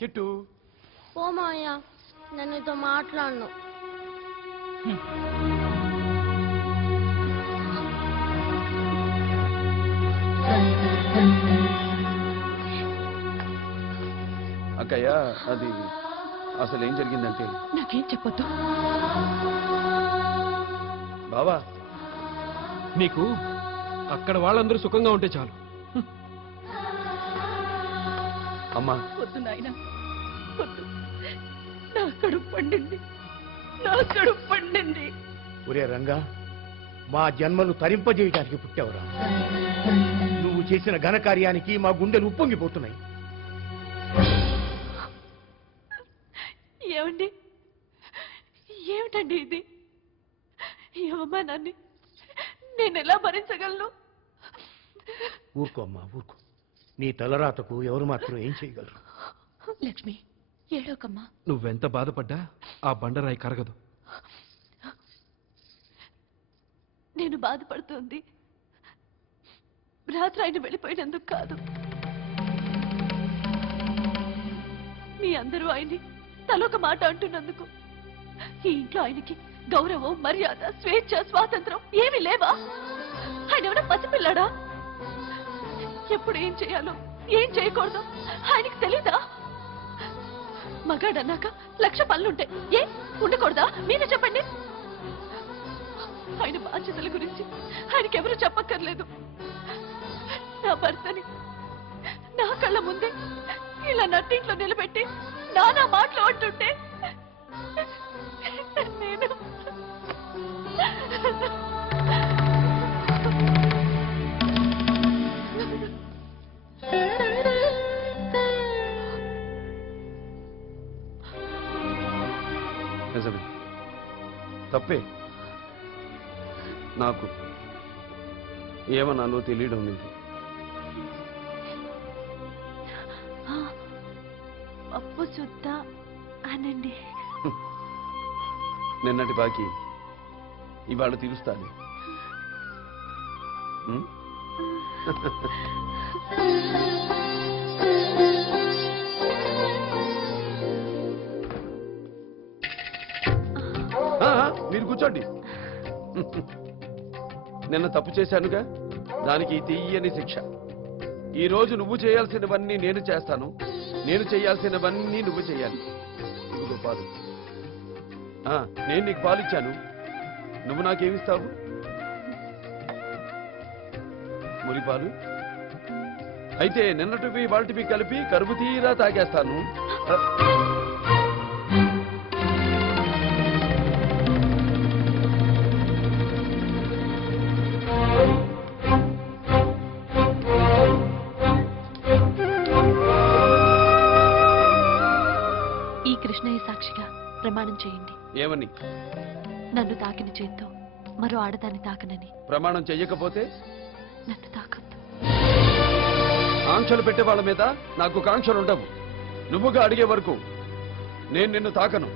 Kit ఓ మావయ్య నేను నీతో మాట్లాడను. అక్కయ్య అది అసలు ఏం జరిగిందంటే నాకేం చెప్పొద్దు. బావా నీకు అక్కడ వాళ్ళందరూ సుఖంగా ఉంటే చాలు. అమ్మా వద్దు నాయనా వద్దు. నా కడుపు పండింది, నా కడుపు పండింది. ఒరే రంగా, మా జన్మలు తరింపజేయటానికి పుట్టావురా. నువ్వు చేసిన ఘనకార్యానికి మా గుండెలు ఉప్పొంగిపోతున్నాయి. ఏమండి, ఏమిటండి ఇది? ఈ అవమానాన్ని నేను ఎలా భరించగలను? ఊరుకో అమ్మా ఊరుకో. నీ తలరాతకు ఎవరు మాత్రం ఏం చేయగలరు? లక్ష్మి ఏడోకమ్మా. నువ్వెంత బాధపడ్డా ఆ బండరాయి కరగదు. నేను బాధపడుతుంది రాత్రి ఆయన వెళ్ళిపోయినందుకు కాదు. మీ అందరూ ఆయన్ని తలొక మాట అంటున్నందుకు. ఈ ఇంట్లో ఆయనకి గౌరవం, మర్యాద, స్వేచ్ఛ, స్వాతంత్రం ఏమీ లేవా? ఆయన ఎవరైనా పసిపిల్లాడా? ఎప్పుడు ఏం చేయాలో ఏం చేయకూడదు ఆయనకి తెలీదా? మగాడన్నాక 1,00,000 పనులుంటాయి, ఏ ఉండకూడదా? మీరే చెప్పండి. ఆయన బాధ్యతల గురించి ఆయనకెవరూ చెప్పక్కర్లేదు. నా భర్తని నా కళ్ళ ముందే ఇలా నట్టింట్లో నిలబెట్టి నానా మాటలు అంటుంటే నేను నిజమే, తప్పే. నాకు ఏమన్నానో తెలియడం లేదు. అప్పు చుద్ద అనండి. నిన్నటి బాకీ ఇవాళ తీరుస్తాను. మీరు కూర్చోండి. నిన్న తప్పు చేశానుగా, దానికి తీయని శిక్ష. ఈ రోజు నువ్వు చేయాల్సినవన్నీ నేను చేస్తాను, నేను చేయాల్సినవన్నీ నువ్వు చేయాలి. ఇదిగో పాలు. నేను నీకు పాలు ఇచ్చాను, నువ్వు నాకేమిస్తావు? మురిపాలు. అయితే నిన్నటివి వాళ్ళటివి కలిపి కరువు తీరా తాగేస్తాను. ఈ కృష్ణయ్య సాక్షిగా ప్రమాణం చేయండి. ఏమని? నన్ను తాకిన చేత్తో మరో ఆడదాన్ని తాకనని. ప్రమాణం చెయ్యకపోతే? నన్ను తాకద్దు. ఆంక్షలు పెట్టే వాళ్ళ మీద నాకు కాంక్షలు ఉండవు. నువ్వుగా అడిగే వరకు నేను నిన్ను తాకను.